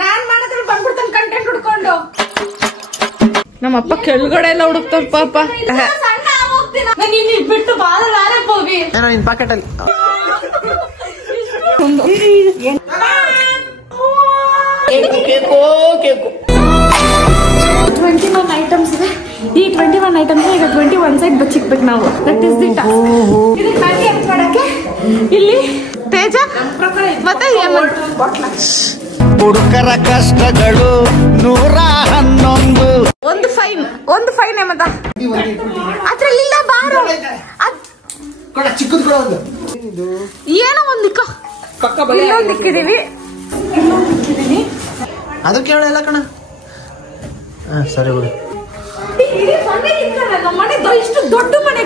ನಾನ್ ಮಾಡಿದ್ರೆ ಬಂದ್ಬಿಡ್ತಾನೆ ಕಂಟೆಂಟ್ ಹುಡ್ಕೊಂಡು. ನಮ್ಮಪ್ಪ ಕೆಳಗಡೆ ಎಲ್ಲ ಹುಡುಕ್ತಾರ ಪಾಪ. ಬಿಟ್ಟು ಬಾಳೆ ಹೋಗಿ ನಿನ್ ಪಾಕೆಟ್ ಅಲ್ಲಿ 21 ಐಟಮ್ಸ್ ಇದೆ. ಈ 21 ಐಟಮ್ಸ್ ಈಗ 21 ಸೈಡ್ ಬಚ್ಚಿಕ್ಬೇಕು ನಾವು. That is the task. ಇದಕ್ಕೆ ಹಾಕಿ ಅಂತ ಮಾಡಕ್ಕೆ ಇಲ್ಲಿ ತೇಜ ಮತ್ತೆ ಹುಡುಕರ ಕಷ್ಟಗಳು 111. ಒಂದು ಫೈನ್ ಮತ ಅದ್ರಲ್ಲಿಲ್ಲ ಬಾರು ಚಿಕ್ಕದು ಏನೋ ಒಂದು ಇಲ್ಲೊಂದು ಇಕ್ಕಿದೀವಿ. ಅದು ಕೇಳಲ್ಲ ಕಣ. ಸರಿ ಬಿಡು. ಇಷ್ಟು ದೊಡ್ಡ ಮನೆ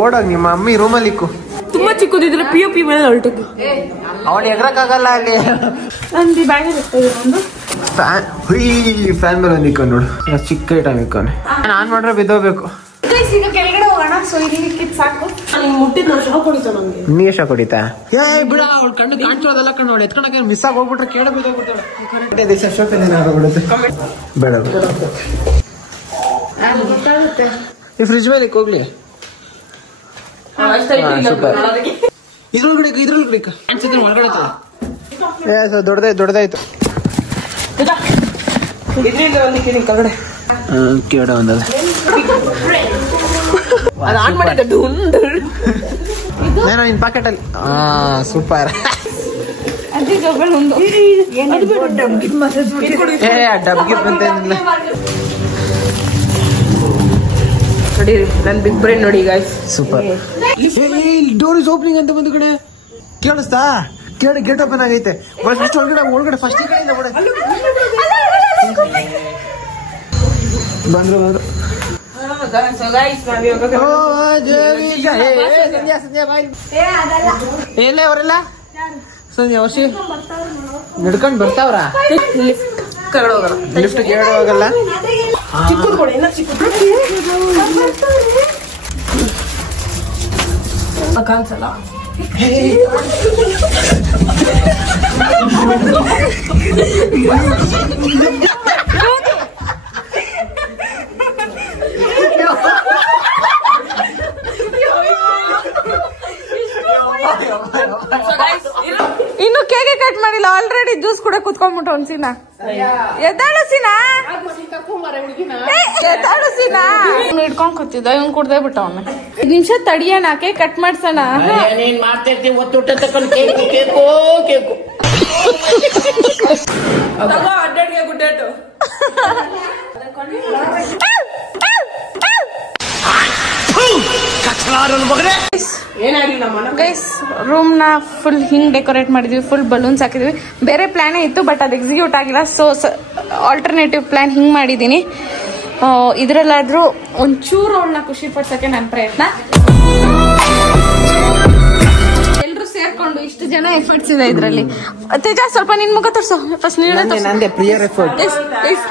ಓಡೋಗ್ ನಿಮ್ಮ ಅಮ್ಮಿ ರೂಮಲ್ಲಿ ಇಕ್ಕು. ತುಂಬಾ ಚಿಕ್ಕದಿದ್ರೆ POP ಮೇಲೆ ಹೊರಟು ಅವಳು ಎಗ್ರಕ್ಕಾಗಲ್ಲ ಅಲ್ಲಿ. ನಂದು ಬ್ಯಾಗ್ ಇರ್ತದೆ ಒಂದು ಫ್ಯಾನ್ ಮೇಲೆ ಒಂದು ಇಕ್ಕೊಂಡು ನೋಡು. ಚಿಕ್ಕ ಐಟಮ್ ಇಕ್ಕೊಂಡೆ ನಾನ್ ಮಾಡ್ರೆ ಬಿದ್ದೋಗ್ಬೇಕು. ಈಗ ಕೆಳಗಡೆ ಹೋಗೋಣ. ಸೊ ಇದಕ್ಕೆ ಸಾಕು. ಮುಟ್ಟಿದ್ ಶಾಕ್ ಹೊಡಿತಾ ನಮ್ಗೆ. ನೀ ಶಾಕ್ ಹೊಡಿತಾ? ಏ ಬಿಡ, ಅವಳು ಕಣ್ಣು ಕಾಣಿಸೋದೆಲ್ಲ ಕಣ್ಣು ನೋಡಿ ಎತ್ಕೊಂಡಾಗ ಮಿಸ್ ಆಗಿ ಹೋಗ್ಬಿಟ್ರೆ ಕೇಳ ಬಿದ್ದೋಗ್ಬಿಡ್ತಾಳೆ. ಬೇಡ ಈ ಫ್ರಿಜ್ ಮೇಲೆ ಹೋಗ್ಲಿ. ಇದ್ರೊಳಗಡೆ ದೊಡ್ಡದಾಯ್ತು. ಕೆಳಗಡೆ ಕೇಳ ಒಂದದ ಏನೋ ನಿನ್ ಪಾಕೆಟ್ ಅಲ್ಲಿ. ಸೂಪರ್. ಡಬ್ಗಿ ಬಂತೇನಿಲ್ಲ ನೋಡಿ. ನನ್ ಬಿಗ್ ಬ್ರೈನ್ ನೋಡಿ guys. Super. Door is opening ಅಂತ ಬಂದು ಕಡೆ ಕೇಳಿಸ್ತಾ? ಕೇಳಿ ಗೇಟ್ ಓಪನ್ ಆಗೈತೆ. ಒಳಗಡೆ ಫಸ್ಟ್ ಈ ಕಡೆಯಿಂದ ಬಂದ್ರು. ಎಲ್ಲೇ ಅವರೆಲ್ಲ ಸಂಜೆ ಔಷಿ ನಡ್ಕೊಂಡ್ ಬರ್ತಾವ್ರ. ಲಿಫ್ಟ್ ಕೇಳಿ ಹೋಗಲ್ಲ. ಕಾಣಿಸಲ್ಲ. ಇನ್ನು ಕೇಕ್ ಕಟ್ ಮಾಡಿಲ್ಲ. ಆಲ್ರೆಡಿ ಜ್ಯೂಸ್ ಕೂಡ ಕುತ್ಕೊಂಡ್ಬಿಟ್ಟು ಒಂದ್ಸಿನ ಎದ್ದಾಳು ಸೀನಾ ಇಟ್ಕೊಂಡ್ ಕೂತಿದ್ದ. ಇವ್ನ್ ಕುಡ್ದೇ ಬಿಟ್ಟ. ಅವ್ನ 5 ನಿಮಿಷ ತಡಿಯೋಣ, ಕೇಕ್ ಕಟ್ ಮಾಡ್ಸೋಣ. ಗೈಸ್, ರೂಮ್ ನ ಫುಲ್ ಹಿಂಗ್ ಡೆಕೋರೇಟ್ ಮಾಡಿದ್ವಿ. ಫುಲ್ ಬಲೂನ್ಸ್ ಹಾಕಿದ್ವಿ. ಬೇರೆ ಪ್ಲಾನೇ ಇತ್ತು, ಬಟ್ ಅದು ಎಕ್ಸಿಕ್ಯೂಟ್ ಆಗಿಲ್ಲ. ಸೊ ಆಲ್ಟರ್ನೇಟಿವ್ ಪ್ಲಾನ್ ಹಿಂಗ್ ಮಾಡಿದೀನಿ. ಇದ್ರಲ್ಲಾದ್ರೂ ಒಂಚೂರು ಅವಳನ್ನ ಖುಷಿ ಪಡ್ಸಕ್ಕೆ ನನ್ನ ಪ್ರಯತ್ನ. ಎಲ್ರು ಸೇರ್ಕೊಂಡು ಇಷ್ಟು ಜನ ಎಫರ್ಟ್ಸ್ ಇದೆ ಇದ್ರಲ್ಲಿ. ತೇಜ ಸ್ವಲ್ಪ ನಿನ್ ಮುಖ ತೋರ್ಸು ಫಸ್ಟ್.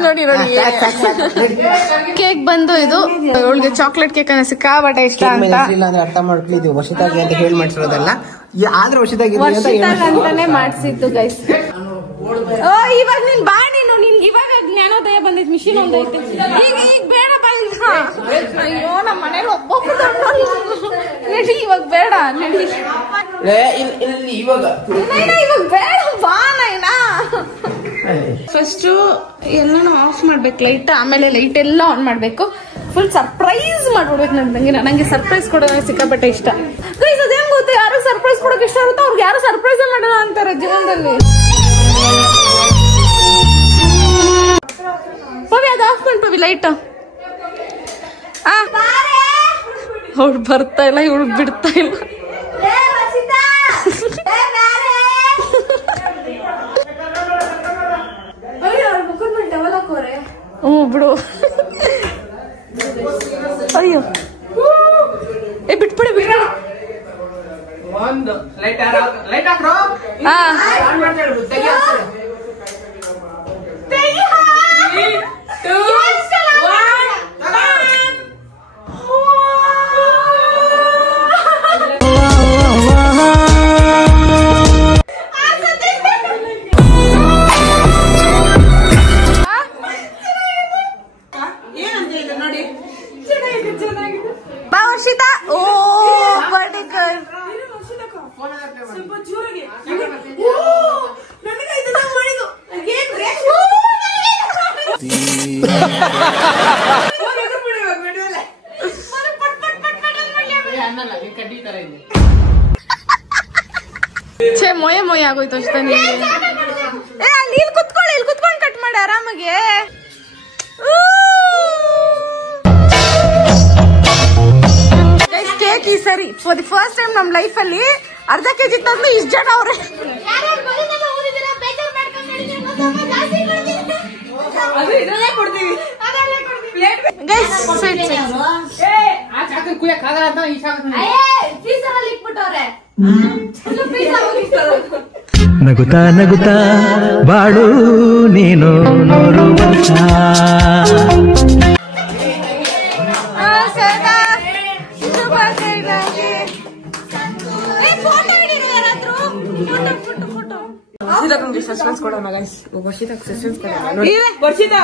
ನೋಡಿ ಕೇಕ್ ಬಂದು ಇದು ಅವಳಿಗೆ ಚಾಕ್ಲೇಟ್ ಕೇಕ್ ಅನ್ನ ಸಿಕ್ಕಾಬಟ್ಟೆ ಇಷ್ಟ ಅಂತ ಅರ್ಥ ಮಾಡ್ಕೊಂಡಿದ್ವಿ. ವಶಿತಾಗಿ ಅಂತ ಹೇಳಿ ಮಾಡ್ಸಿರೋದಲ್ಲ, ಆದ್ರೆ ವಶಿತಾಗಿ ಅಂತಾನೆ ಮಾಡ್ಸಿದ್ದು ಗೈಸ್. ಇವಾಗ ನೀನ್ ಬಾ, ನೀನು ಇವಾಗ ಜ್ಞಾನೋದಯ ಬಂದೈತಿ. ಮಿಷಿನ್ ಒಂದೈತೆ ಈಗ ಬೇಡ ಬಾ. ಅಯ್ಯೋ ನಮ್ಮ ಮನೇಲಿ ಒಬ್ಬೊಬ್ಬರು ನಡಿ. ಇವಾಗ ಬೇಡ ನಡಿ. ಇವಾಗ ಬೇಡ ಬಾ ನೈನಾ. ಫಸ್ಟ್ ಎಲ್ಲಾನು ಆಫ್ ಮಾಡ್ಬೇಕು ಲೈಟ್, ಆಮೇಲೆ ಲೈಟ್ ಎಲ್ಲ ಆನ್ ಮಾಡ್ಬೇಕು. ಫುಲ್ ಸರ್ಪ್ರೈಸ್ ಮಾಡ್ಬಿಡ್ಬೇಕು ನನ್ ತಂಗಿ. ನಂಗೆ ಸರ್ಪ್ರೈಸ್ ಕೊಡೋದು ಸಿಕ್ಕಾಪಟ್ಟೆ ಇಷ್ಟ ಗೈಸ್. ಅದೇನ್ ಗೊತ್ತಾ, ಯಾರು ಸರ್ಪ್ರೈಸ್ ಕೊಡೋಕೆ ಇಷ್ಟ ಆಗುತ್ತೋ ಅವ್ರಿಗೆ ಯಾರು ಸರ್ಪ್ರೈಸ್ ಮಾಡಲ್ಲ ಅಂತಾರೆ ಜೀವನದಲ್ಲಿ. ಪವಿ ಅದು ಆಫ್ ಮಾಡಿ ಪವಿ ಲೈಟ್. ಅವ್ಳು ಬರ್ತಾ ಇಲ್ಲ, ಇವಳು ಬಿಡ್ತಾ ಇಲ್ಲ. ಬಿಡು. ಅಯ್ಯೋ ಬಿಟ್ಬಿಡಿ ಬಿಟ್ಬಿಡಿ. ಒಂದು ಲೈಟ್ ಹಾಕ್ರೋ. ಸ್ವಲ್ಪ ಜೋರಾಗಿ ನನಗೆ ಇದನ್ನ ಮಾಡಿದ್ದು ಛೇ ಮೊಯೆ ಮೊಯೆ ಆಗೋಯ್ತು ಅಷ್ಟೇ. ಇಲ್ಲಿ ಕುತ್ಕೊಂಡು ಕಟ್ ಮಾಡಿ ಆರಾಮಾಗೆ. ಕೇಕ್ ಈ ಸರಿ ಫಾರ್ ದಿ ಫಸ್ಟ್ ಟೈಮ್ ನಮ್ ಲೈಫ್ ಅಲ್ಲಿ ಅರ್ಧ ಕೆಜಿ ತಂದು ಇಷ್ಟು ಜನ ಅವ್ರೆ. ನಗುತ್ತಾ ನಗುತ್ತಾ ಬಾಳು ನೀನು ನೋರುವಂತ. ಸಸ್ಪೆನ್ಸ್ ಕೊಡೋಣ ಗೈಸ್. ವರ್ಷಿತಾ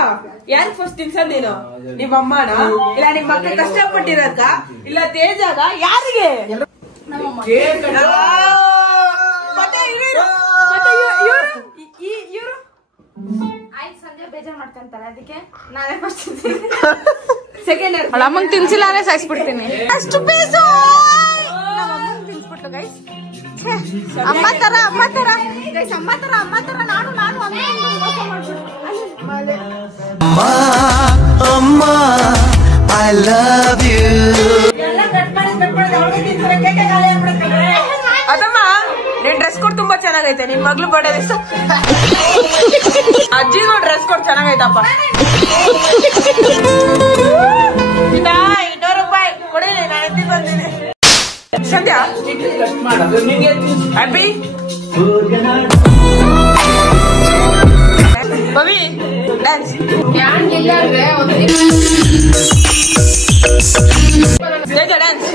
ಯಾರು ಫಸ್ಟ್ ತಿನ್ಸದ್ ನೀನು? ನಿಮ್ಮ ಅಮ್ಮನ ಇಲ್ಲ ನಿಮ್ಮ ಮಕ್ಕಳು ಕಷ್ಟಪಟ್ಟಿರಕ್ಕ ಇಲ್ಲ ತೇಜಾಗ ಯಾರಿಗೆ? ಸಂಜೆ ಬೇಜಾರ್ ಮಾಡ್ಕೊಂತಾರೆ ಅದಕ್ಕೆ ನಾನೇ ಫಸ್ಟ್ ಸೆಕೆಂಡ್ ಅಮ್ಮಂಗ್ ತಿನ್ಸಿಲ್ಲ ಅಂದ್ರೆ ಸಾಯಿಸ್ಬಿಡ್ತೀನಿ. ಅಷ್ಟು ಪೀಸು ತಿನ್ಸ್ಬಿಟ್ಲು ಗೈಸ್. ಅಮ್ಮ ತರ ಗೈಸ್, ಅಮ್ಮ ತರ ನಾನು ಅಮ್ಮ ಐ ಲವ್ ಯು. ಅದಮ್ಮ ನಿನ್ ಡ್ರೆಸ್ ಕೋಡ್ ತುಂಬಾ ಚೆನ್ನಾಗೈತೆ. ನಿನ್ ಮಗ್ಳು ಬಡ ಅಜ್ಜಿನೂ ಡ್ರೆಸ್ ಕೋಡ್ ಚೆನ್ನಾಗೈತಪ್ಪ. 200 ರೂಪಾಯಿ ಕೊಡಿ, ನಾನು ಎತ್ತಿ ಬಂದಿನಿ. ಸಂಧ್ಯಾ ಹ್ಯಾಪಿ ಬವಿ ಡ್ಯಾನ್ಸ್ ಡ್ಯಾನ್ಸ್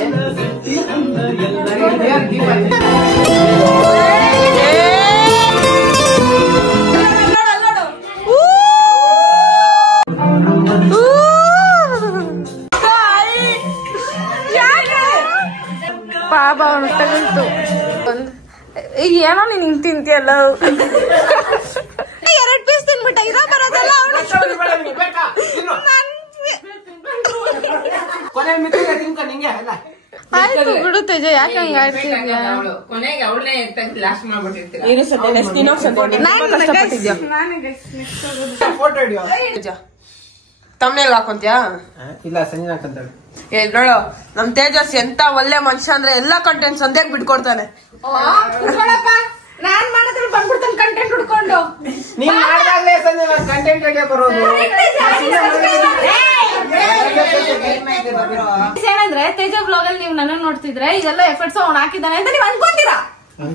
ಪಾಪ ಅವನು ತಗೊಂಡು ಈಗ ಏನೋ ನೀನ್ ಹಿಂಗ್ ತಿಂತಿಯಲ್ಲ. 2 ಪೀಸ್ ತಿನ್ಬಿಟ್ಟ ಇರೋ ಬರೋದಲ್ಲ ಆಯ್ತು ಬಿಡು ತೇಜ, ಯಾಕೆ ಹಂಗ ಆಡ್ತಿದ್ಯಾ? ತಮ್ಮನೇಲಿ ಹಾಕೊಂತ್ಯಾ? ಇಲ್ಲ ಸಂಜೆ ಹಾಕಂತಾಳೆ. ನೋಡು ನಮ್ ತೇಜಸ್ ಎಂತ ಒಳ್ಳೆ ಮನುಷ್ಯ ಅಂದ್ರೆ ಎಲ್ಲಾ ಕಂಟೆಂಟ್ ಸಂಧ್ಯಾಗ್ ಬಿಟ್ಕೊಡ್ತಾನೆ. ನಾನ್ ಮಾಡಿದ್ರೆ ಬಂದ್ಬಿಡ್ತಾನೆ ಕಂಟೆಂಟ್ ಹುಡ್ಕೊಂಡು. ನೀನ್ ಮಾಡ್ದಾಗ್ಲೇ ಸಂಜೆ ಕಂಟೆಂಟ್ ರೆಡಿ ಬರೋದು. ಏನಂದ್ರೆ ತೇಜ ಬ್ಲಾಗ್ ಅಲ್ಲಿ ನೀವು ನನ್ನ ನೋಡ್ತಿದ್ರೆ ಇದೆಲ್ಲ ಎಫರ್ಟ್ಸ್ ಅವ್ನು ಹಾಕಿದ್ದಾನೆ ಅಂತ ನೀವ್ ಅನ್ಕೊಂತೀರಾ,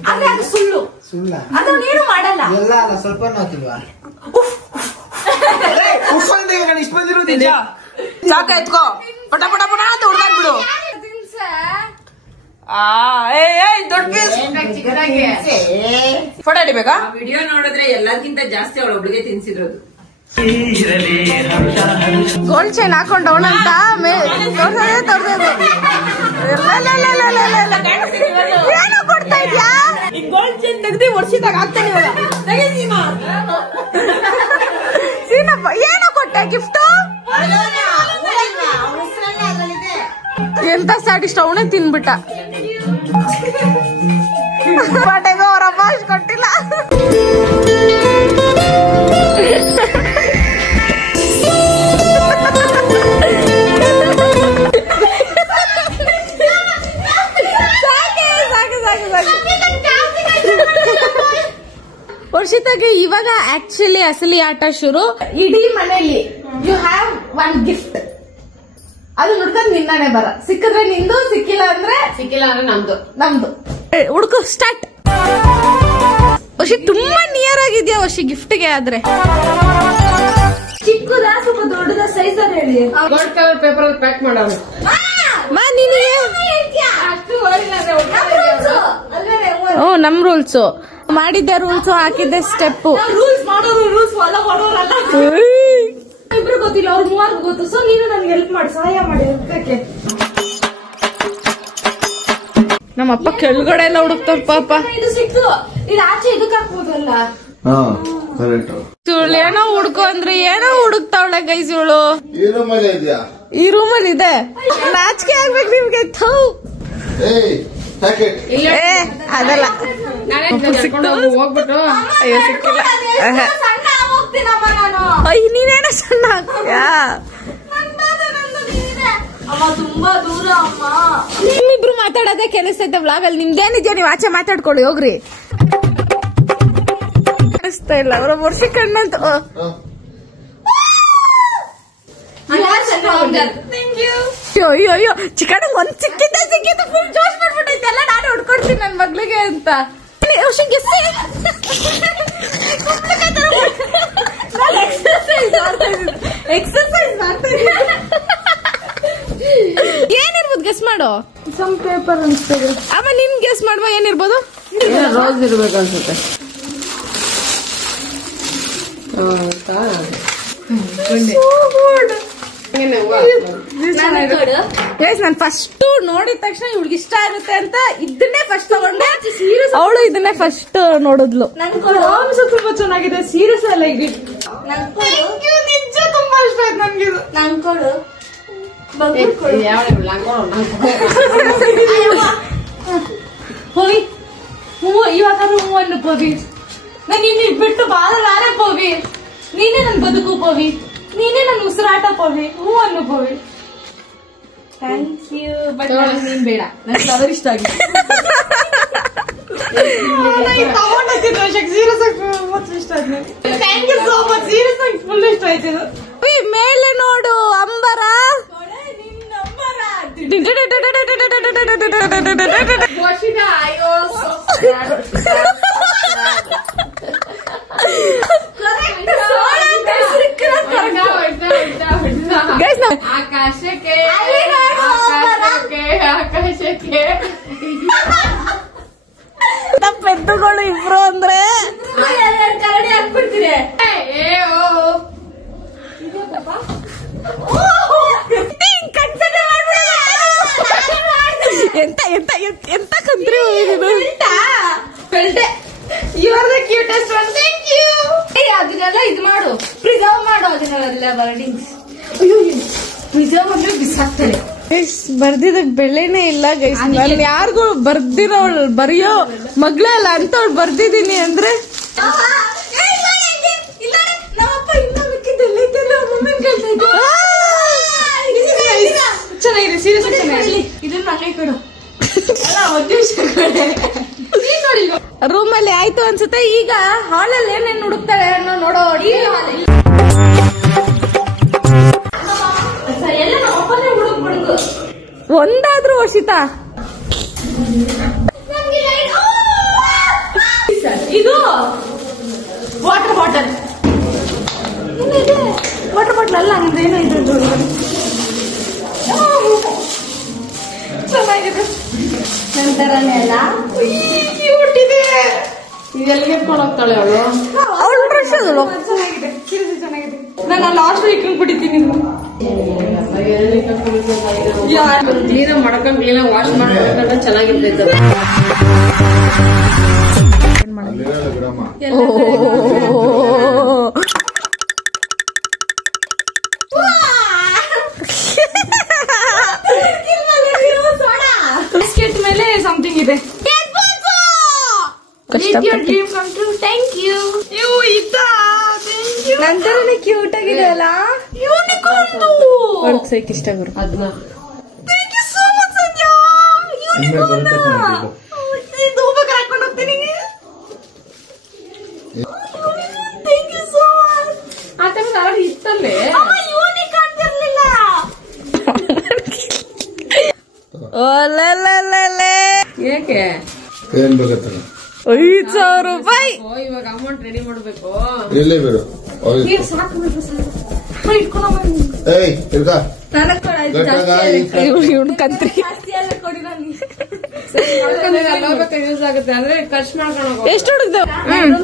ಆದ್ರೆ ಅದು ಸುಳ್ಳು. ಅದು ನೀನು ಮಾಡಲ್ಲ. ಎಲ್ಲ ಅಲ್ಲ, ಸ್ವಲ್ಪ ಹಾಕಿಲ್ವಾ? ಇಷ್ಟು ಬಂದಿರೋದಿಲ್ಲ. ಸಾಕ ಎತ್ಕೋ, ಪಟ ಪಟ ಪಟ ಅಂತ ಹೊಡ್ದಾಕ್ಬಿಡು. ದೊಡ್ಡ ಪೀಸ್ ಫೋಟೋ ಹಿಡಿಬೇಕಾ? ವಿಡಿಯೋ ನೋಡಿದ್ರೆ ಎಲ್ಲದಕ್ಕಿಂತ ಜಾಸ್ತಿ ಅವಳು ಒಬ್ಳಿಗೆ ತಿನ್ಸಿರೋದು. ಗೋಲ್ಡ್ ಚೈನ್ ಹಾಕೊಂಡವಳಂತ ಏನೋ ಕೊಡ್ತಾ ಇದ್ಯಾ? ಗೋಲ್ಡ್ ಚೈನ್ ತೆಗ್ದು ವರ್ಷಿದಾಗ ಆಗ್ತಾನೆ. ಏನೋ ಕೊಟ್ಟ ಗಿಫ್ಟ್? ಎಂತ ಸ್ಯಾಟಿಸ್ಟ್ ಅವನೇ ತಿನ್ಬಿಟ್ಟ. ಅವರಮ್ಮ ಅಷ್ಟು ಕೊಟ್ಟಿಲ್ಲ. ವರ್ಷಿತಾಗೆ ಇವಾಗ ಆಕ್ಚುಲಿ ಅಸಲಿ ಆಟ ಶುರು. ಇಡೀ ಮನೆಯಲ್ಲಿ ಯು ಹ್ಯಾವ್ 1 ಗಿಫ್ಟ್. ಅದು ನೋಡ್ಕೊಂಡು ನಿನ್ನಾನೆ ಬರ. ಸಿಕ್ಕಿದ್ರೆ ನಿಂದು, ಸಿಕ್ಕಿಲ್ಲ ಅಂದ್ರೆ ನಮ್ದು. ಹುಡುಕು ಸ್ಟಾರ್ಟ್. ವರ್ಷಿ ತುಂಬಾ ನಿಯರ್ ಆಗಿದ್ಯಾ ವರ್ಷಿ ಗಿಫ್ಟ್ಗೆ. ಆದ್ರೆ ಚಿಕ್ಕದ ಸ್ವಲ್ಪ ದೊಡ್ಡದ ಸೈಜ್ ಅಲ್ಲಿ ಹೇಳಿ. ಗೋಲ್ಡ್ ಕಲರ್ ಪೇಪರ್ ಅಲ್ಲಿ ಪ್ಯಾಕ್ ಮಾಡೋಣ. ನಮ್ ರೂಲ್ಸ್ ಮಾಡಿದ್ದೆ, ರೂಲ್ಸ್ ಹಾಕಿದ್ದೆ, ಸ್ಟೆಪ್ ರೂಲ್ಸ್ ಫಾಲೋ ಮಾಡೋರಲ್ಲ. ಇಬ್ರು ಗೊತ್ತಿಲ್ಲ, ಅವ್ರು 3 ಗೊತ್ತು. ಸೊ ನೀನು ನನ್ಗೆ ಹೆಲ್ಪ್ ಮಾಡಿ, ಸಹಾಯ ಮಾಡಿ. ನಮ್ ನಮ್ಮಪ್ಪ ಕೆಳಗಡೆ ಎಲ್ಲ ಹುಡುಕ್ತಾರ ಪಾಪ. ಇದು ಸಿಕ್ತು, ಇದು ಆಚೆ ಇದಕ್ಕೆ ಹಾಕ್ಬೋದಲ್ಲ. ಇವಳು ಏನೋ ಹುಡ್ಕೋ ಅಂದ್ರೆ ಏನೋ ಹುಡುಕ್ತಾವಳೆ ಗೈಸ್. ಇವಳು ಈ ರೂಮಲ್ಲಿ ಇದೆ. ನಾಚಿಕೆ ಆಗ್ಬೇಕು ನಿಮ್ಗೆ. ಅದಲ್ಲ ಹೋಗ್ಬಿಟ್ಟು ಅಯ್ಯೋ ಸಿಕ್ಕಿಲ್ಲ. ಅಯ್ಯ ನೀನೇನೋ ಸಣ್ಣ ಆಗ್ತೀಯಾ? ತುಂಬಾ ದೂರ ಅಮ್ಮ. ನಿಮ್ಮಿಬ್ರು ಮಾತಾಡೋದೇ ಕೆಲಸೈತೆ ವ್ಲಾಗ್ ಅಲ್ಲಿ. ನಿಮ್ಗೇನಿದ್ಯಾ, ನೀವು ಆಚೆ ಮಾತಾಡ್ಕೊಳ್ಳಿ ಹೋಗ್ರಿ. ಕಾಣಿಸ್ತಾ ಇಲ್ಲ ಅವರ ವರ್ಷ ಕಣ್ಣಂತ. ಅಯ್ಯೋ ಅಯ್ಯೋ ಚಿಕನ್ ಒಂದ್ ಸಿಕ್ಕಿದ್ದು ಫುಲ್ ಜೋಶ್ ಮಾಡ್ಬಿಟ್ಟೈತೆ. ಎಲ್ಲ ನಾನು ಹೊಡ್ಕೊಡ್ತೀನಿ ನನ್ ಮಗ್ಳಿಗೆ ಅಂತ. ಎಕ್ಸರ್ಸೈಸ್ ಮಾಡ್ತಾ ಏನಿರ್ಬೋದು ಗೆಸ್ ಮಾಡು. ಸಮ್ ಪೇಪರ್ ಅನ್ಸ್ತದೆ. ಅಮ್ಮ ನಿನ್ ಗೆಸ್ ಮಾಡುವ ಏನಿರ್ಬೋದು? ರೋಸ್ ಇರ್ಬೇಕು ಅನ್ಸುತ್ತೆ. ನಾನು ಫಸ್ಟ್ ನೋಡಿದ ತಕ್ಷಣ ಇವ್ಳಿಗೆ ಇಷ್ಟ ಆಗುತ್ತೆ ಅಂತ ಇದನ್ನೇ ಫಸ್ಟ್ ತಗೊಂಡೆ. ಅವಳು ಇದನ್ನೇ ಫಸ್ಟ್ ನೋಡಿದ್ಲು. ತುಂಬಾ ಚೆನ್ನಾಗಿದೆ. ಸೀರಿಯಸ್ ಅಲ್ಲ ಇದು. ನಿಜ ತುಂಬಾ ಇಷ್ಟ ಆಯ್ತು ನನ್ಗೆ ಇದು. ನಂಗೆ ಹೋಗಿ ಹೂವು ಇವಾಗ ಹೂವನ್ನು ಪವಿ. ನಾನು ನಿನ್ನ ಬಿಟ್ಟು ಬಾಳಲಾರೆ ಪವಿ. ನೀನೇ ನನ್ ಬದುಕು ಪವಿ. ನೀನೇ ನನ್ ಉಸಿರಾಟ ಪವಿ. ಹೂವನ್ನು ಪವಿ. Thank you. ಬಟ್ ನೀನ್ ಬೇಡ. ನನ್ ಫ್ಲವರ್ ಇಷ್ಟ ಆಗಿದೆ. ಸೀರಿಯಸ್ ಆಗಿ ಇಷ್ಟ ಆಯ್ತು. Thank you so much. Serious ಆಗಿ ಫುಲ್ ಇಷ್ಟ ಆಯ್ತು. ಮೇಲೆ ನೋಡು ಅಂಬರ. ಆಕಾಶಕ್ಕೆ ಆಕಾಶಕ್ಕೆ ಪೆದ್ದುಗಳು ಇಬ್ರು ಅಂದ್ರೆ ಕರಡಿ ಹಾಕ್ಬಿಡ್ತೀರಿ. ಎಂತ ಎಂತ ಎಂತ ಕಂತ್ರಿ ಅದನ್ನೆಲ್ಲ ಇದು ಮಾಡು. ಪ್ರಿಸರ್ವ್ ಮಾಡು ಅದನ್ನೆಲ್ಲ ವರ್ಡಿಂಗ್ಸ್. ಪ್ರಿಸರ್ವ್ ಅಂದ್ರೆ ಬಿಸಾಕ್ತಾರೆ. ಬರ್ದಿದಕ್ ಬೆಲೆನೇ ಇಲ್ಲ ಗೈಸ್. ನಾನು ಯಾರಿಗೂ ಬರ್ದಿರೋಳು ಬರೆಯೋ ಮಗಳೇ ಅಲ್ಲ ಅಂತವ್ಳು ಬರ್ದಿದೀನಿ ಅಂದ್ರೆ ಚೆನ್ನಾಗಿದೆ. ಸೀರಿಯಸ್ ಚೆನ್ನಾಗಿದೆ. ಇದನ್ನ ನಂಗೆ ಕೊಡು. ರೂಮಲ್ಲಿ ಆಯ್ತು ಅನ್ಸುತ್ತೆ. ಈಗ ಹಾಲಲ್ಲಿ ಏನೇನ್ ಹುಡುಕ್ತಾಳೆ ಅನ್ನೋ ನೋಡೋ. ಒಂದಾದ್ರೂ ವರ್ಷಿತಾ ಇದು ವಾಟರ್ ಬಾಟಲ್. ವಾಟರ್ ಬಾಟಲ್ ಅಲ್ಲ ಅಂದ್ರೆ ಏನೋ ಇದು ಚೆನ್ನಾಗಿದೆ. ನಂತರನೇ ಅಲ್ಲ ಹುಟ್ಟಿದೆ. ಇದೆಲ್ಲಿಗೆ ಎತ್ಕೊಂಡು ಹೋಗ್ತಾಳೆ ಅವಳು. ಅವಳು ಡ್ರೆಸ್ ಅದಳು ಚೆನ್ನಾಗಿದೆ. ಚೆನ್ನಾಗಿದೆ. ನಾನು ಲಾಸ್ಟ್ ವೀಕ್ ಬಿಟ್ಟಿದ್ದೀನಿ. ಕ್ಲೀನ್ ಮಾಡ್ಕೊಂಡು ಕ್ಲೀನ್ ವಾಶ್ ಮಾಡ್ಕೊಂಡು ಚೆನ್ನಾಗಿರ್ತೈತೆ. ಬಿಸ್ಕೆಟ್ ಮೇಲೆ ಸಮಥಿಂಗ್ ಇದೆ. ನಂತರನೇ ಕ್ಯೂಟ್ ಆಗಿದೆ ಅಲ್ಲ. ಸೈಕ್ ಇಷ್ಟ ಬರು. ಅದನ್ನ ಹಾಕೊಂಡು ಹೋಗ್ತೀನಿ. ಆ ಟೈಮ್ ಆಲ್ರೆಡಿ ಇತ್ತಲ್ಲೇ. ಕಾಣ್ತಿರ್ಲಿಲ್ಲ. ಏಕೆ 5,000 ರೂಪಾಯಿ. ಇವಾಗ ಅಮೌಂಟ್ ರೆಡಿ ಮಾಡ್ಬೇಕು. ಯೂಸ್ ಆಗುತ್ತೆ ಅಂದ್ರೆ ಖರ್ಚು ಮಾಡ್ಕೊಂಡು ಎಷ್ಟು ಹುಡುಕ್ತೇವೆ.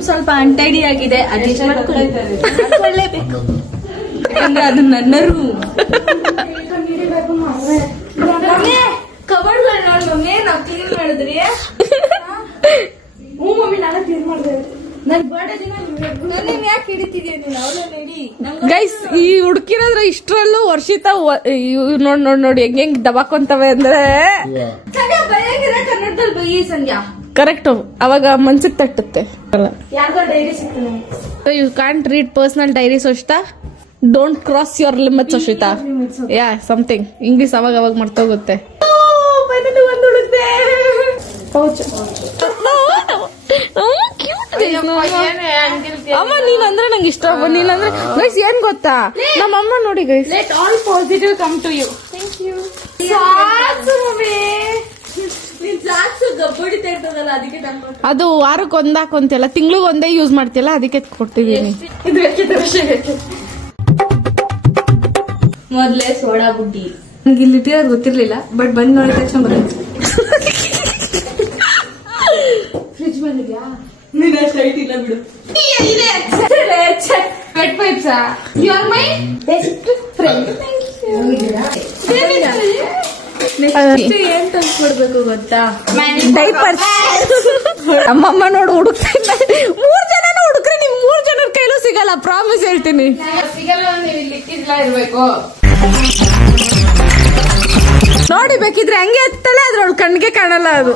ಸ್ವಲ್ಪ ಅನ್ಟೈಡಿ ಆಗಿದೆ. ಅಡ್ಜಸ್ಟ್ ಮಾಡ್ಕೊಳ್ಳೇಬೇಕು. ಯಾಕಂದ್ರೆ ಅದು ನನ್ನ ರೂಮ್. ಕಬರ್ಡ್ ಮಮ್ಮಿ ನಾವ್ ಕ್ಲೀನ್ ಮಾಡಿದ್ರಿ. ಹ್ಞೂ ಮಮ್ಮಿ ನಾಳೆ ಕ್ಲೀನ್ ಮಾಡಿದೆ. ನನ್ ಬರ್ಡೇ ದಿನ ನೀನ್ ಯಾಕೆ ಹಿಡಿತಿದ್ಯಾ ನೀನು? ಅವಳ ನಡಿ ಗೈಸ್. ಈ ಹುಡುಕಿರೋದ್ರ ಇಷ್ಟರಲ್ಲೂ ವರ್ಷಿತಾ ನೋಡಿ ಹೆಂಗ್ ದಬಾಕೊಂತವೆ ಅಂದ್ರೆ ಕನ್ನಡದಲ್ಲಿ ಬೈ ಸಂಧ್ಯಾ ಕರೆಕ್ಟ್. ಅವಾಗ ಮನ್ಸಿಗೆ ತಟ್ಟುತ್ತೆ. ಯಾವ್ದೋ ಡೈರಿ ಸಿಗ್ತದೆ. You can't read personal diaries ಅಷ್ಟ. Don't cross your limits Ashwitha. Yeah something English ಅವಾಗ ಅವಾಗ ಮರ್ತೋಗುತ್ತೆ. ಒಂದು ಹುಡುಕ್ದೆ ಅಮ್ಮ. ನೀನಂದ್ರೆ ನಂಗೆ ಇಷ್ಟ. ನೀನಂದ್ರೆ ಗೈಸ್ ಏನ್ ಗೊತ್ತಾ, ನಮ್ಮಮ್ಮ ನೋಡಿ guys, let all positive come to you. Thank you. ಅದು ವಾರಕ್ಕೆ ಒಂದಾಕೊಂತಿಲ್ಲ, ತಿಂಗ್ಳಿಗೆ ಒಂದೇ ಯೂಸ್ ಮಾಡ್ತಿಲ್ಲ, ಅದಕ್ಕೆ ಕೊಟ್ಟಿದ್ದೀನಿ. ಮೊದ್ಲೇ ಸೋಡಾ ಬುಡ್ಡಿ ನಂಗೆ ಇಲ್ಲಿ ಇಟ್ಟಿರೋದು ಗೊತ್ತಿರ್ಲಿಲ್ಲ, ಬಟ್ ಬಂದ್ ನೋಡಿದ ತಕ್ಷಣ ಬರುತ್ತೆ. ಫ್ರಿಜ್ ಬಂದಿದ್ಯಾ? ನೀನ್ ಅಷ್ಟು ಹೈಟ್ ಇಲ್ಲ ಬಿಡು. ವೆಟ್ ಪೈಪ್ಸಾ? You are my best friend. ಏನ್ ತಂದ್ಕೊಡ್ಬೇಕು ಗೊತ್ತಾ? ಡೈಪರ್ಸ್. ಅಮ್ಮಮ್ಮ ನೋಡು ಹುಡುಕ್ತಾ. 3 ಜನನ ಹುಡುಕ್ರೆ ನಿಮ್ 3 ಜನರ ಕೈಲೂ ಸಿಗಲ್ಲ, ಪ್ರಾಮಿಸ್ ಹೇಳ್ತೀನಿ. ಸಿಗಲ್ಲ. ನೀವು ಇಲ್ಲಿ ಇಟ್ಟಿಲ್ಲ ಇರ್ಬೇಕು. ನೋಡಿ ಬೇಕಿದ್ರೆ ಹಂಗೆ ಎತ್ತಲೆ, ಅದ್ರೊಳಗೆ ಕಣ್ಣಿಗೆ ಕಾಣಲ್ಲ ಅದು.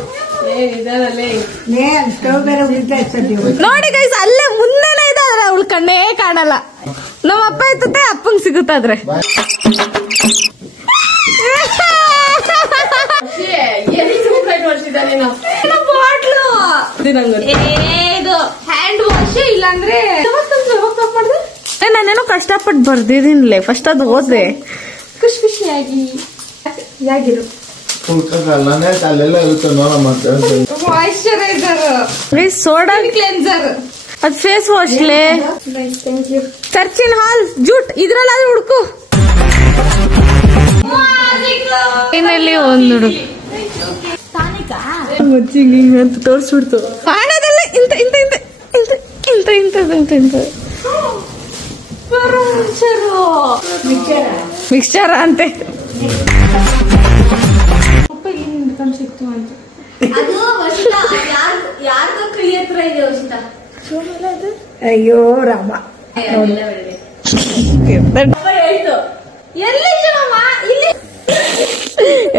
ನೋಡಿ ಗೈಸ್, ಅಲ್ಲೇ ಮುಂದೆನೆ ಇದೆ, ಆದ್ರೆ ಅವಳು ಕಣ್ಣೇ ಕಾಣಲ್ಲ. ನಮ್ಮ ಅಪ್ಪ ಎತ್ತತೆ, ಅಪ್ಪಂಗ್ ಸಿಗುತ್ತಾದ್ರೆ. ಹ್ಯಾಂಡ್ ವಾಶ್ ಇಲ್ಲಾಂದ್ರೆ ನಾನೇನೋ ಕಷ್ಟಪಟ್ಟು ಬರ್ದಿದ್ದೀನಿಲ್ಲ. ಫಸ್ಟ್ ಅದು ಓದ್ದೆ ಖುಷಿ ಖುಷಿಯಾಗಿ ಯಾಗಿರು. ಮಾಯಿಶ್ಚರೈಸರ್, ಸೋಡಾ ಕ್ಲೆನ್ಸರ್, ಅದು ಫೇಸ್ ವಾಶ್ಲೆ. ಸರ್ಚಿನ್ ಹಾಲ್ ಜೂಟ್ ಇದ್ರಲ್ಲಾದ್ರೂ ಹುಡುಕು. ಏನಲ್ಲಿ ಒಂದು ಹುಡುಕು ಅಂತ ತೋರ್ಸ್ಬಿಡ್ತು. ಮಾಡೋದೆಲ್ಲ ಇಂತ ಇಂತ ಇಂತ ಇಂತ ಇಂತ ಇಂತ ಇಂತ ಮಿಕ್ಸ್ಚರ್ ಅಂತೆ. ಸಿಕ್ತು ಅಂತ ಅಯ್ಯೋ ರಾಮ.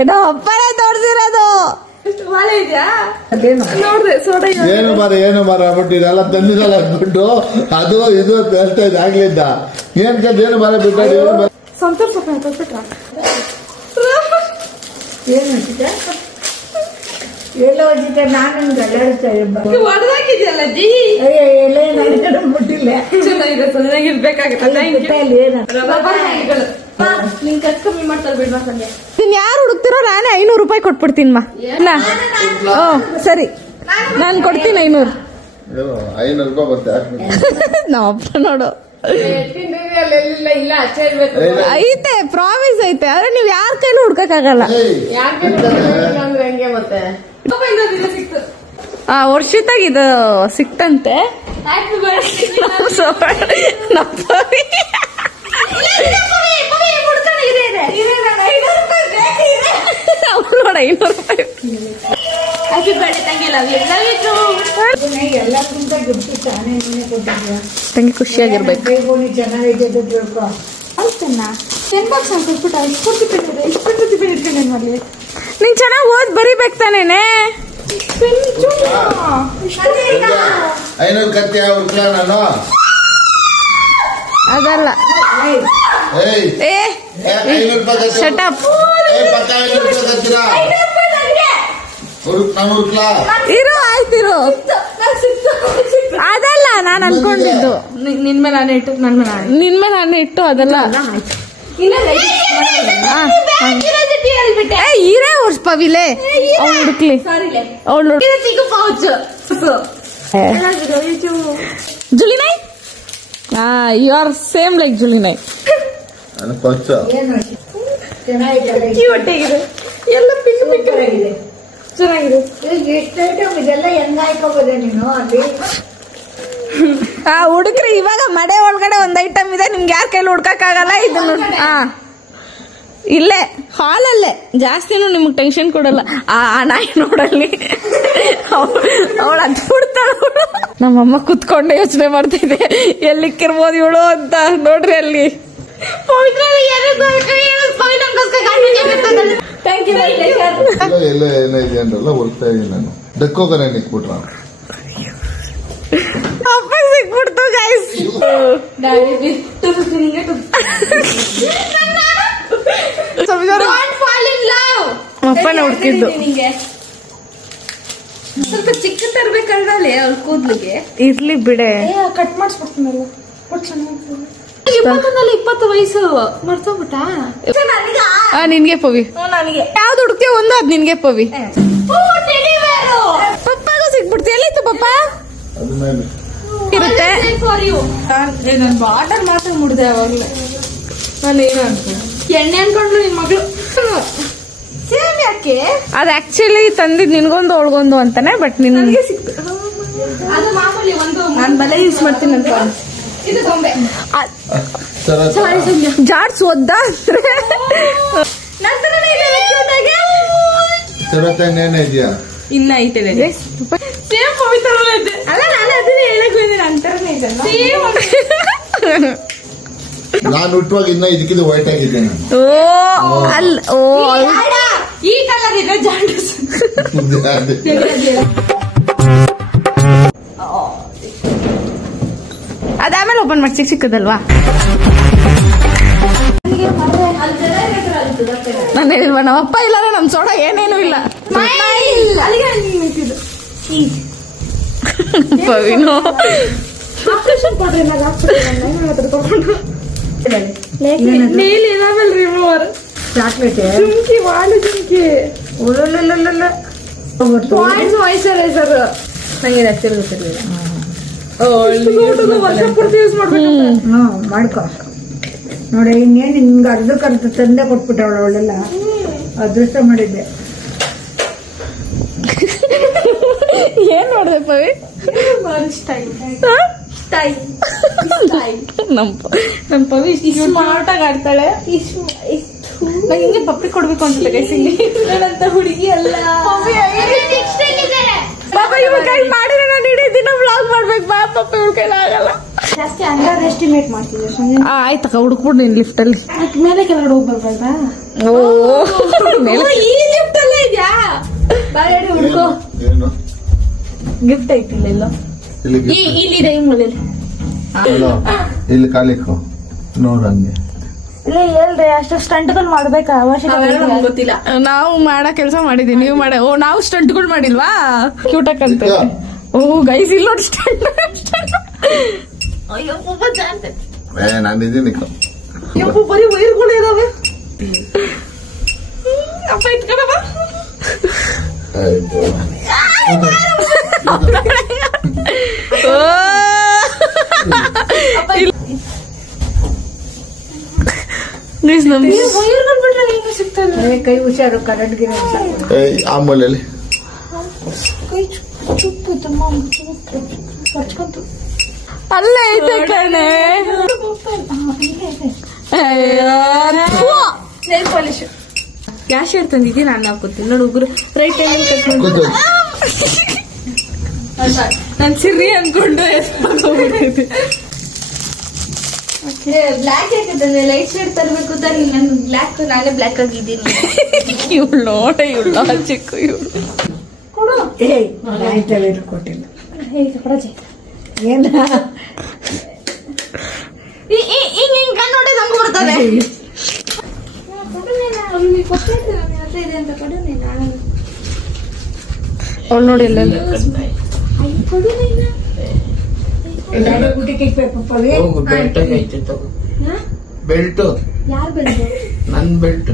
ಏನೋ ಅಪ್ಪನೇ ತೋರ್ಸಿರೋದು. ಏನು ಮಾರ ಬಿಟ್ಟು ಇದೆಲ್ಲ ತಂದಿದಲ್ಲ ಅಂದ್ಬಿಟ್ಟು ಅದು ಇದು ಹೇಳ್ತಾ ಇದ್ದ ಆಗ್ಲಿದ್ದ. ಏನ್ ಏನು ಮಾರ ಬಿಟ್ಟು ಸಂತೋಷ ಕೊಟ್ಬಿಟ್ರ ಎಲ್ಲ ಹೋಗಿದ್ದೆ. ನಾನು ಹೊಡೆದಾಕಿದ್ಯಲ್ಲ ಜಿ. ಮುಟ್ಟಿಲ್ಲ. ನಿನ್ ಖರ್ಚು ಕಮ್ಮಿ ಮಾಡ್ತಾರೆ ಬಿಡ್ವಾ ಸಂಜೆ. ನೀನ್ ಯಾರು ಹುಡುಕ್ತಿರೋ ನಾನೇ 500 ರೂಪಾಯಿ ಕೊಟ್ಬಿಡ್ತೀನಿ. ಸರಿ, ನಾನ್ ಕೊಡ್ತೀನಿ 500. 500 ರೂಪಾಯಿ ಬರುತ್ತೆ. ನಾವಪ್ಪ ನೋಡು ಐತೆ, ಪ್ರಾಮಿಸ್ ಐತೆ. ಆದ್ರೆ ನೀವ್ ಯಾರ ಕೈಲೂ ಹುಡ್ಕಕ್ಕಾಗಲ್ಲ. ವರ್ಷಿತಾಗ ಇದು ಸಿಕ್ತಂತೆ. ನೋಡ 500 ರೂಪಾಯಿ. ತಂಗಿ ಖುಷಿಯಾಗಿರ್ಬೇಕು. ನೀನ್ ಚೆನ್ನಾಗಿ ಓದ್ ಬರಿಬೇಕು ತಾನೇನೆ. 500 ಕತ್ತಿ ನಾನು ಅದಲ್ಲ. ಶಟಪ್ ಇರು, ಆಯ್ತಿರು. ಅದಲ್ಲ ನಾನು ಅನ್ಕೊಂಡಿದ್ದು. ನಿನ್ಮೇಲೆ ನಾನೇ ಇಟ್ಟು ನಿನ್ಮೇಲೆ ನಾನೇ ಇಟ್ಟು ಅದಲ್ಲ. ಇರೇ ವರ್ಷ ಪವಿಲೆ ಅವ್ಳು ಹುಡುಕ್ಲಿ. ಅವಳು ಜುಲಿನೈ. ಯು ಆರ್ ಸೇಮ್ ಲೈಕ್ ಜುಲಿನೈ. ಎಲ್ಲ ಪಿಕ್ ಪಿಕ್ ಆಗಿದೆ, ಚೆನ್ನಾಗಿದೆ. ಇದೆಲ್ಲ ಹೆಂಗ್ ಹಾಕೋಬೋದ ನೀನು ಅಲ್ಲಿ? ಹುಡುಕ್ರಿ ಇವಾಗ ಮಡೆ ಒಳಗಡೆ ಒಂದ್ ಐಟಮ್ ಇದೆ, ನಿಮ್ಗೆ ಯಾರ ಕೈಲಿ ಹುಡ್ಕಕ್ ಆಗಲ್ಲ. ಇದನ್ನು ಇಲ್ಲೇ ಹಾಲಲ್ಲೇ ಜಾಸ್ತಿನೂ ನಿಮ್ಗೆ ಟೆನ್ಷನ್ ಕೊಡಲ್ಲ. ಆ ನಾಯಿ ನೋಡಲ್ಲಿ ಅವಳು ಅದು ಬಿಡ್ತಾಳ. ನಮ್ಮಮ್ಮ ಕುತ್ಕೊಂಡೆ ಯೋಚನೆ ಮಾಡ್ತಿದ್ದೆ ಎಲ್ಲಿಕ್ಕಿರ್ಬೋದು ಇವಳು ಅಂತ. ನೋಡ್ರಿ ಅಲ್ಲಿ ಎಲ್ಲ ಏನಿದೆ ಅಂದ್ರಲ್ಲ ಹೋಗ್ತಾ ಇದೀನಿ ನಾನು. ಡಕ್ಕೋಗನೆ ನಿಕ್ಬಿಟ್ರ ಅಪ್ಪ ಸಿಕ್ಬಿಡ್ತು ಗೈಸ್. ಅಪ್ಪನ ಹುಡ್ಕಿದ್ದು ಸ್ವಲ್ಪ ಚಿಕ್ಕ ತರ್ಬೇಕಲ್ವೇ ಅವ್ರ ಕೂದ್ಲಿಗೆ. ಇರ್ಲಿ ಬಿಡೆ. ಕಟ್ ಮಾಡಿಸ್ಬಿಡ್ತೀನಲ್ಲ 20 ವಯಸ್ಸು ಮರ್ತೋಗ್ಬಿಟ್ಟ. ನಿನ್ಗೆ ಪವಿ ಯಾವ್ದು ಹುಡುಕ್ತೀವಿ ಒಂದು ಅದ್ ನಿನ್ಗೆ ಪವಿ. ಪಪ್ಪಾಗೂ ಸಿಕ್ಬಿಡ್ತಿ. ಎಲ್ಲಿತ್ತು ಪಪ್ಪ ಇರುತ್ತೆ. ನಾನು ಬಾಟಲ್ ಮಾತ್ರ ಮುಡ್ದೆ ಅವಾಗ್ಲೇ. ನಾನು ಏನು ಅನ್ಕೊಂಡು ಎಣ್ಣೆ ಅನ್ಕೊಂಡ್ರು ನಿನ್ ಮಗಳು. ಸೇಮ್ ಯಾಕೆ ಅದ್ ಆಕ್ಚುಲಿ ತಂದಿದ್ ನಿನ್ಗೊಂದು ಅವಳಿಗೊಂದು ಅಂತಾನೆ. ಬಟ್ ನಿನ್ಗೆ ಸಿಕ್ತು. ಅದು ಮಾಮೂಲಿ ಒಂದು ನಾನು ಬಲೆ ಯೂಸ್ ಮಾಡ್ತೀನಿ ಅಂತ. ಇದು ಗೊಂಬೆ ಜಾಡ್ಸ್ ಒದ್ದ ಅಂದ್ರೆ ಏನೇ ಇದೆಯಾ ಇನ್ನ ಐತೆ ಸೇಮ್ ಪವಿತ್ರ ಅಲ್ಲ. ನಾನು ಅದನ್ನೇ ಹೇಳಕ್ ಬಂದಿನಿ ಅಂತರನೇ ಇದಲ್ಲ. ನಾನು ಹುಟ್ಟುವಾಗ ಇನ್ನ ಇದಕ್ಕಿಂತ ವೈಟ್ ಆಗಿದ್ದೇನೆ. ಈ ಕಲರ್ ಇದೆ ಜಾಂಡಸ್. ಅದಾದ್ಮೇಲೆ ಓಪನ್ ಮಾಡಿ. ಚಿಕ್ಕದಲ್ವಾ? ನಾನು ಹೇಳಿಲ್ವಾ ನಮ್ಮ ಅಪ್ಪ ಇಲ್ಲಾರೆ ನಮ್ ಸೋಡ ಏನೇನು ಇಲ್ಲ. ಪವಿನೋ ರಿಮೂವರ್ ಚಾಕ್ಲೇಟ್ ಜುಮ್ಕಿ ವಾಲು ಜುಮ್ಕಿ ಮಾಯಿಶ್ಚರೈಸರ್ ನಂಗೆ ಹಚ್ಚಿರ ಗೊತ್ತಿರಲಿಲ್ಲ. ವರ್ಷ ಪೂರ್ತಿ ಯೂಸ್ ಮಾಡ್ಬೇಕು. ಮಾಡ್ಕೊ ನೋಡಿ. ಇನ್ನೇನು ನಿಮ್ಗೆ ಅರ್ಧಕ್ಕರ್ಧ ತಂದೆ ಕೊಟ್ಬಿಟ್ಟವಳು. ಅವಳೆಲ್ಲ ಅದೃಷ್ಟ ಮಾಡಿದ್ದೆ. ಏನ್ ನೋಡ್ದೆ ಪವಿ? ನಮ್ ಪವಿ ಸ್ಮಾರ್ಟ್ ಆಗಿ ಆಡ್ತಾಳೆ. ನಂಗೆ ಹಿಂಗೆ ಪಪ್ಪಿ ಕೊಡ್ಬೇಕು ಅಂತ ಅಂತ ಹುಡುಗಿ ಅಲ್ಲ. ಇವ್ರ ಕೈ ಮಾಡಿದ್ರೆ ನಾನು ಇಡೀ ದಿನ ವ್ಲಾಗ್ ಮಾಡ್ಬೇಕು. ಬಾ ಪಪ್ಪಿ ಇವ್ರ ಕೈಲಿ ಆಗಲ್ಲ. ಜಾಸ್ತಿ ಅಂಡರ್ ಎಸ್ಟಿಮೇಟ್ ಮಾಡ್ತಿದ್ದೆ. ಆಯ್ತಕ್ಕ ಹುಡುಕ್ಬಿಡ್ ನೀನ್ ಲಿಫ್ಟ್ ಅಲ್ಲಿ. ಮೇಲೆ ಕೆಳಗಡೆ ಹೋಗ್ಬಾರ್ದಾ? ಈ ಲಿಫ್ಟ್ ಅಲ್ಲೇ ಇದ್ಯಾ? ಬಾಳೆಡಿ ಹುಡುಕೋ. ಏನು ಗಿಫ್ಟ್ ಐತಿ ಇಲ್ಲ ಇಲ್ಲಿದೆ ಈ ಮೂಲೆಯಲ್ಲಿ. ಇಲ್ಲಿ ಕಾಲಿಕ್ಕು ನೋಡಂಗೆ. ಇಲ್ಲ ಹೇಳ್ರಿ ಅಷ್ಟು ಸ್ಟಂಟ್ಗಳು ಮಾಡ್ಬೇಕಾ? ಅವಶ್ಯಕತೆ ಗೊತ್ತಿಲ್ಲ. ನಾವು ಮಾಡೋ ಕೆಲಸ ಮಾಡಿದೀವಿ. ನೀವು ಮಾಡ ನಾವು ಸ್ಟಂಟ್ಗಳು ಮಾಡಿಲ್ವಾ? ಕ್ಯೂಟಕ್ ಅಂತ. ಓ ಗೈಸ್ ಇಲ್ಲಿ ನೋಡಿ ಸ್ಟಂಟ್. ಅಯ್ಯೋ ನಾನಿದ್ದೀನಿ. ಯಪ್ಪು ಬರೀ ವೈರ್ಗಳು ಇದಾವೆ. ಅಪ್ಪ ಇಟ್ಕೊಳವ. ಕೈ ಹುಷಾರು. ಕರೆಂಟ್ ಗಿರ ಆಮೇಲೆ ಅಲ್ಲೇ ಐತೆ ಕಣೆ. ನೈಲ್ ಪಾಲಿಶ್ ಕ್ಯಾಶ್ ತಂದಿದ್ದಿ. ನಾನು ಹಾಕೋತೀನಿ ನೋಡಿ. ಉಗುರು ರೈಟ್ ಹ್ಯಾಂಡ್ ನಾನು ಸಿರಿ ಅನ್ಕೊಂಡು ಬ್ಲಾಕ್ ಹಾಕಿದ್ದೆ. ಲೈಟ್ ಶೇಡ್ ತರಬೇಕು ತಾನೆ. ನಾನು ಬ್ಲಾಕ್ ನಾನೇ ಬ್ಲಾಕ್ ಆಗಿದ್ದೀನಿ. ಇವಳು ನೋಡ ಇವಳು ಚಿಕ್ಕ ಇವಳು ಕೊಡು. ಕೊಟ್ಟಿಲ್ಲ ಏನ ನೋಡಿ ನಂಗೆ ಬರ್ತದೆ. ಅವಳು ನೋಡಿ ಇಲ್ಲ ಬೆಲ್ಟ್. ಯಾರು ಬೆಲ್ಟ್? ನನ್ ಬೆಲ್ಟ್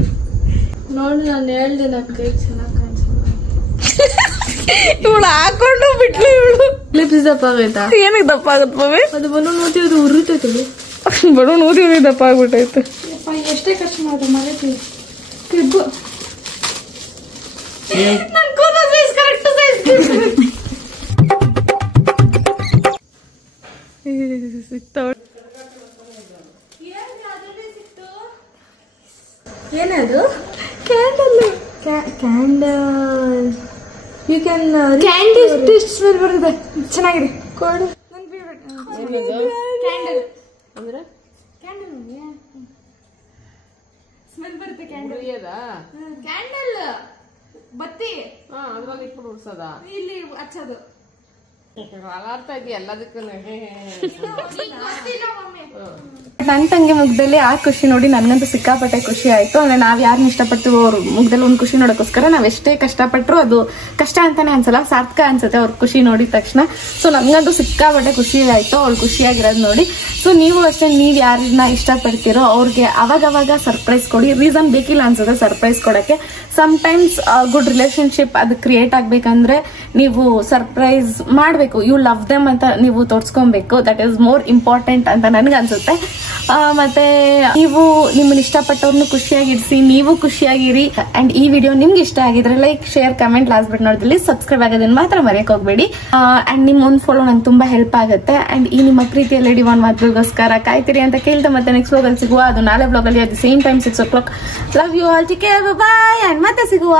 ನೋಡಿ. ನಾನು ಹೇಳ್ದೆ ನನ್ನ ಕೈ ಚೆನ್ನಾಗಿ ಕಾಣಿಸಲ್ಲ. ಇವಳು ಹಾಕೊಂಡು ಬಿಟ್ಲು. ಇವಳು ಲಿಪ್ಸ್ ದಪ್ಪ ಆಗೈತಾ? ಏನಕ್ಕೆ ದಪ್ಪ ಆಗತ್ ಪವಿ? ಅದು ಬಲೂನ್ ಓದಿ ಅದು ಉರಿತೈತಿ. ಬಲೂನ್ ಊದಿ ದಪ್ಪ ಆಗ್ಬಿಟ್ಟೈತೆ. ಎಷ್ಟೇ ಖರ್ಚು ಮಾಡಿದ್ರೆ ಮರೆತೀವಿ. ಕ್ಲಿಪ್ ನನ್ ಕೂದಲು ಸೈಜ್ ಕರೆಕ್ಟ್ ಸೈಜ್ ಸಿಗ್ತಾವ. ಏನ ಏನದು candle candle you can candy smell ಬರ್ತದೆ ಚೆನ್ನಾಗಿದೆ ಕೊಡು ನನ್ನ ಫೇವರೇಟ್ ಕ್ಯಾಂಡಲ್ ಅಂದ್ರೆ ಕ್ಯಾಂಡಲ್ ಸ್ಮೆಲ್ ಬರುತ್ತೆ ಕ್ಯಾಂಡಲ್ ಕ್ಯಾಂಡಲ್ ಬತ್ತಿ ಅದ್ರಲ್ಲಿ ಇಟ್ಬಿಟ್ಟು ಉಡ್ಸೋದ ಇಲ್ಲಿ ಹಚ್ಚೋದು ಅರ್ಥ ಇದೆಯಾ ಎಲ್ಲದಕ್ಕೂ ನನ್ನ ತಂಗಿ ಮುಖದಲ್ಲಿ ಆ ಖುಷಿ ನೋಡಿ ನನ್ಗಂತೂ ಸಿಕ್ಕಾಪಟ್ಟೆ ಖುಷಿ ಆಯ್ತು. ಅಂದ್ರೆ ನಾವ್ ಯಾರನ್ನ ಇಷ್ಟಪಡ್ತೀವೋ ಅವ್ರ ಮುಖದಲ್ಲಿ ಒಂದ್ ಖುಷಿ ನೋಡೋಕೋಸ್ಕರ ನಾವ್ ಎಷ್ಟೇ ಕಷ್ಟಪಟ್ರು ಅದು ಕಷ್ಟ ಅಂತಾನೆ ಅನ್ಸಲ್ಲ, ಸಾರ್ಥಕ ಅನ್ಸುತ್ತೆ ಅವ್ರ ಖುಷಿ ನೋಡಿದ ತಕ್ಷಣ. ಸೊ ನನ್ಗಂತೂ ಸಿಕ್ಕಾಪಟ್ಟೆ ಖುಷಿ ಆಯ್ತು ಅವ್ಳು ಖುಷಿಯಾಗಿರೋದು ನೋಡಿ. ಸೊ ನೀವು ಅಷ್ಟೇ, ನೀವ್ ಯಾರನ್ನ ಇಷ್ಟಪಡ್ತೀರೋ ಅವ್ರಿಗೆ ಅವಾಗವಾಗ ಸರ್ಪ್ರೈಸ್ ಕೊಡಿ. ರೀಸನ್ ಬೇಕಿಲ್ಲ ಅನ್ಸುತ್ತೆ ಸರ್ಪ್ರೈಸ್ ಕೊಡಕ್ಕೆ. ಸಮ್ಟೈಮ್ಸ್ ಗುಡ್ ರಿಲೇಶನ್ಶಿಪ್ ಅದು ಕ್ರಿಯೇಟ್ ಆಗ್ಬೇಕಂದ್ರೆ ನೀವು ಸರ್ಪ್ರೈಸ್ ಮಾಡ್ಬೇಕು. ಯು ಲವ್ ದೆಮ್ ಅಂತ ನೀವು ತೋರ್ಸ್ಕೊಬೇಕು. ದಟ್ ಈಸ್ ಮೋರ್ ಇಂಪಾರ್ಟೆಂಟ್ ಅಂತ ನನ್ಗೆ ಅನ್ಸುತ್ತೆ. ಮತ್ತೆ ನೀವು ನಿಮ್ಮನ್ನ ಇಷ್ಟಪಟ್ಟವ್ರನ್ನು ಖುಷಿಯಾಗಿರಿಸಿ, ನೀವು ಖುಷಿಯಾಗಿರಿ. ಅಂಡ್ ಈ ವಿಡಿಯೋ ನಿಮ್ಗೆ ಇಷ್ಟ ಆಗಿದ್ರೆ ಲೈಕ್, ಶೇರ್, ಕಮೆಂಟ್, ಲಾಸ್ಟ್ ಬಿಟ್ ನೋಡಿದಲ್ಲಿ ಸಬ್ಸ್ಕ್ರೈಬ್ ಆಗೋದನ್ನ ಮಾತ್ರ ಮರೆಯಕ್ ಹೋಗ್ಬೇಡಿ. ಅಂಡ್ ನಿಮ್ ಒಂದು ಫಾಲೋ ನಂಗೆ ತುಂಬಾ ಹೆಲ್ಪ್ ಆಗುತ್ತೆ. ಅಂಡ್ ಈ ನಿಮ್ಮ ಪ್ರೀತಿಯ ಲೇಡಿ ಒನ್ ಮದ್ವೆಗೋಸ್ಕರ ಕಾಯ್ತೀರಿ ಅಂತ ಕೇಳ್ತಾ ಮತ್ತೆ ನೆಕ್ಸ್ಟ್ ವ್ಲಾಗ್ ಅಲ್ಲಿ ಸಿಗುವ. ಅದು ನಾಳೆ ವ್ಲಾಗ್ ಅಲ್ಲಿ at the same time 6 o'clock. Love you all, take care, bye, and ಮತ್ತೆ ಸಿಗುವ.